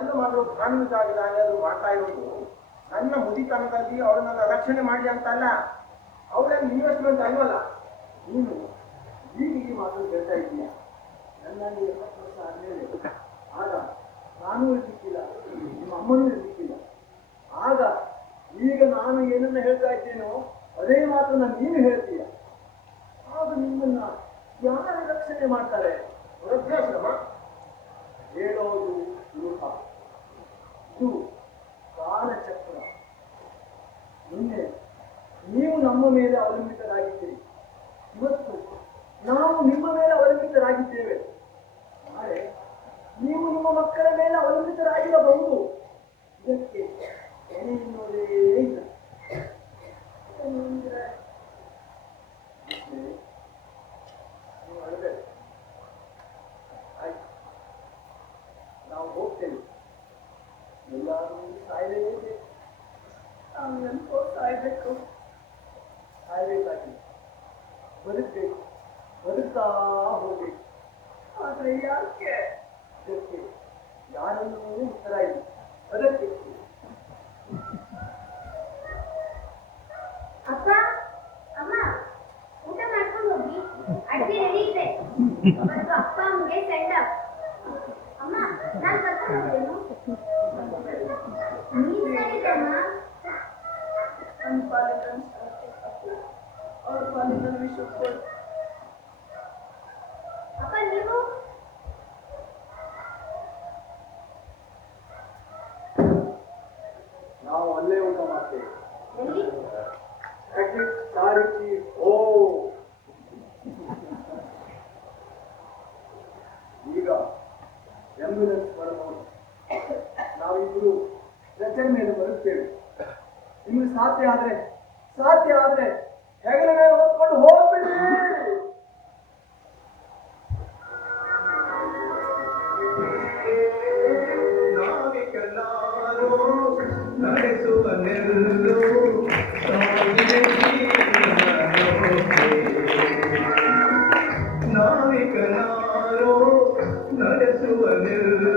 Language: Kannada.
ಅದೆಲ್ಲ ಮಾಡಲು ಕಾನೂನುಗಾಗಿ ನಾನೇನಾದ್ರು ಮಾಡ್ತಾ ಇರೋದು ನನ್ನ ಮುದಿತನದಲ್ಲಿ ಅವಳು ನನ್ನ ರಕ್ಷಣೆ ಮಾಡಿ ಅಂತ ಅಲ್ಲ. ಅವಳನ್ನು ಇನ್ವೆಸ್ಟ್ಮೆಂಟ್ ಅಲ್ವಲ್ಲ. ನೀನು ಈಗ ಈ ಮಾತನ್ನು ಹೇಳ್ತಾ ಇದ್ದೀಯ. ನನ್ನಲ್ಲಿ 70 ವರ್ಷ ಆದ್ಮೇಲೆ ಆಗ ನಾನೂ ಇರ್ಲಿಕ್ಕಿಲ್ಲ, ನಿಮ್ಮ ಅಮ್ಮನೂ ಇರ್ಲಿಕ್ಕಿಲ್ಲ. ಆಗ ಈಗ ನಾನು ಏನನ್ನ ಹೇಳ್ತಾ ಇದ್ದೇನೋ ಅದೇ ಮಾತನ್ನ ನೀನು ಹೇಳ್ತೀಯ. ಆಗ ನಿಮ್ಮನ್ನ ಯಾರು ರಕ್ಷಣೆ ಮಾಡ್ತಾರೆ? ವೃದ್ಧಾಶ್ರಮ ಹೇಳೋದು ಸುಲಭ, ಇದು ಕಾಲಚಕ್ರ. ನಿನ್ನೆ ನೀವು ನಮ್ಮ ಮೇಲೆ ಅವಲಂಬಿತರಾಗಿದ್ದೀರಿ, ಇವತ್ತು ನಾವು ನಿಮ್ಮ ಮೇಲೆ ಅವಲಂಬಿತರಾಗಿದ್ದೇವೆ. ನಾಳೆ ನೀವು ನಿಮ್ಮ ಮಕ್ಕಳ ಮೇಲೆ ಅವಲಂಬಿತರಾಗಿರಬಹುದು. ಇದಕ್ಕೆ ಎಣೆ ಎನ್ನುವುದೇ ಇಲ್ಲ. ನೀವು ಅಳಬೇಕು. ಆಯ್ತು, ನಾವು ಹೋಗ್ತೇವೆ. ಎಲ್ಲರೂ ಸಾಯಲೇಬೇಕು. ನಾವು ನೆನಪೋ ಸಾಯ್ಬೇಕು. ಸಾಯ್ಬೇಕಾಗಿ ಬದುಕಬೇಕು, ಬದುಕ್ತಾ ಹೋಗ್ಬೇಕು. ಆದ್ರೆ ಯಾಕೆ? ಇದಕ್ಕೆ ಯಾರನ್ನೂ ಉತ್ತರ ಇಲ್ಲ. ಅದಕ್ಕೆ ಅಪ್ಪ ಅಮ್ಮ ಊಟ ಮಾಡ್ಕೊಂಡು ಹೋಗಿ, ಅಡ್ಗೆ ರೆಡಿ ಇದೆ. ಇವತ್ತು ಅಪ್ಪ ಅಮ್ಮಗೆ ಸೆಂಡ್ ಆಫ್. ಅಮ್ಮ ನಾನು ಕರ್ಕೊಂಡು ಹೋಗ್ತೇನು? ನೀನ್ ಸರಿದಮ್ಮ. ನನ್ನ ಪಾಲಿನ ಅವ್ರ ಪಾಲಿನ ವಿಷಯ ಕೊಡು. ಅಪ್ಪ ನೀವು ನಾವು ಅಲ್ಲೇ ಊಟ ಮಾಡ್ತೇವೆ. ಎಲ್ಲಿ? ಈಗ ಆಂಬ್ಯುಲೆನ್ಸ್ ಬರಬಹುದು. ನಾವಿಬ್ರು ರಜೆ ಮೇಲೆ ಬರುತ್ತೇವೆ. ನಿಮಗೆ ಸಾಧ್ಯ ಆದ್ರೆ ಹೆಗಲ ಮೇಲೆ ಹೊತ್ಕೊಂಡು ಹೋಗ್ಬಿಡಿ. ನಡೆಸುವ ನೆಲ್ಲು ನಾವಿಕನಾರೋ ನಡೆಸುವ ನೆಲ್ಲು